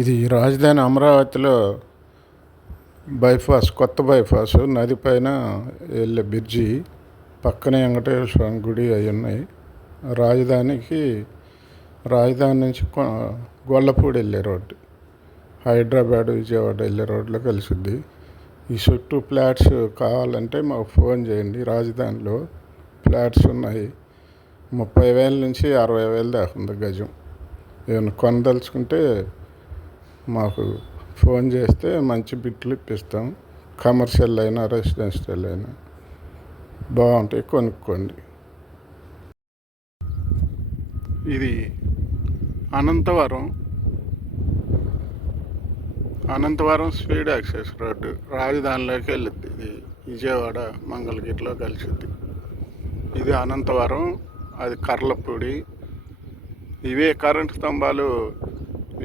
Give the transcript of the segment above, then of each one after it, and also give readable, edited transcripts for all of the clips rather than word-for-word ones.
ఇది రాజధాని అమరావతిలో బైపాస్, కొత్త బైపాస్ నది పైన వెళ్ళే బ్రిడ్జి. పక్కనే వెంకటేశ్వర స్వామి గుడి అవి ఉన్నాయి. రాజధాని నుంచి గొల్లపూడి వెళ్ళే రోడ్డు, హైదరాబాద్ విజయవాడ వెళ్ళే రోడ్లో కలిసిద్ది. ఈ చుట్టూ ఫ్లాట్స్ కావాలంటే మాకు ఫోన్ చేయండి. రాజధానిలో ఫ్లాట్స్ ఉన్నాయి. 30,000 నుంచి 60,000 దాకా ఉంది గజం. ఏమైనా కొనదలుచుకుంటే మాకు ఫోన్ చేస్తే మంచి బిట్లు ఇప్పిస్తాం. కమర్షియల్ అయినా రెసిడెన్షియల్ అయినా బాగుంటాయి, కొనుక్కోండి. ఇది అనంతవరం స్పీడ్ యాక్సెస్ రోడ్డు రాజధానిలోకి వెళ్ళిద్ది. ఇది విజయవాడ మంగళగిరిలో కలిసిద్ది. ఇది అనంతవరం, అది కర్లపూడి. ఇవే కరెంటు స్తంభాలు.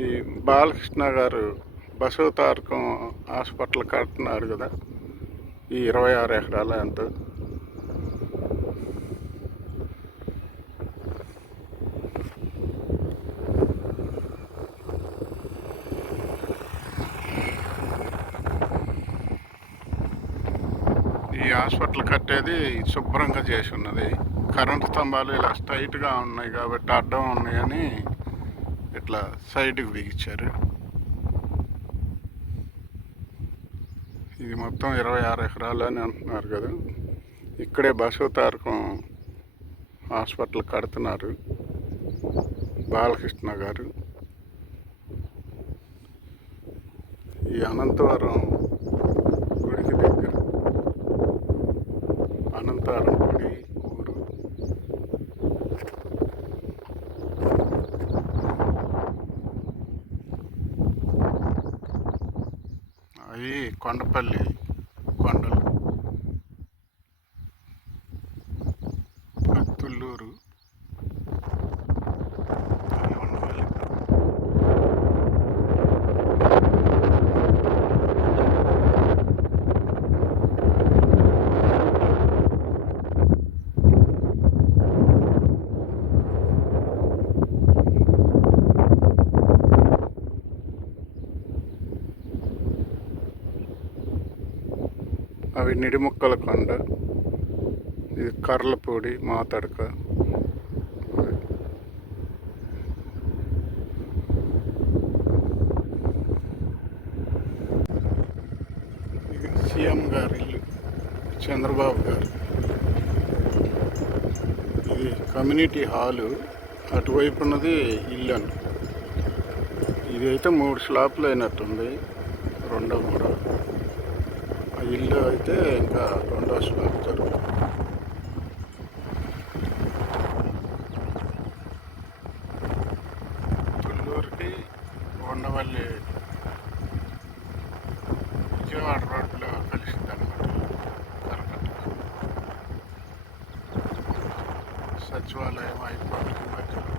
ఈ బాలకృష్ణ గారు బసవతారకం హాస్పిటల్ కడుతున్నారు కదా, ఈ 26 ఎకరాల ఎంతో. ఈ హాస్పిటల్ కట్టేది శుభ్రంగా చేసి ఉన్నది. కరెంటు స్తంభాలు ఇలా స్ట్రైట్గా ఉన్నాయి కాబట్టి అడ్డం ఉన్నాయని ఇట్లా సైడ్కి బిగించారు. ఇది మొత్తం 26 ఎకరాలు అని అంటున్నారు కదా. ఇక్కడే బసవతారకం హాస్పిటల్ కడుతున్నారు బాలకృష్ణ గారు. ఈ అనంతవరం గుడికి దగ్గర, అనంతవరం గుడి ఊరు. అవి కొండపల్లి కొండలు, తుళ్ళూరు, ఉండవల్లి. అవి నిడిముక్కల కొండ, ఇది కర్లపూడి, మాతడక. ఇది సీఎం గారి ఇల్లు, చంద్రబాబు గారు. ఇది కమ్యూనిటీ హాలు, అటువైపు ఉన్నది ఇల్లు అని. ఇది అయితే 3 స్లాబ్లు అయినట్టుంది, రెండో మూడో. ఆ ఇల్లు అయితే ఇంకా 2వ స్లాబ్ జరుగుతుంది. తుళ్ళూరుకి ఉండవల్లి విజయవాడ రోడ్లో కలిసింది అనమాట. కరకట్ట సచివాలయం అయిపోతుంది మధ్యలో.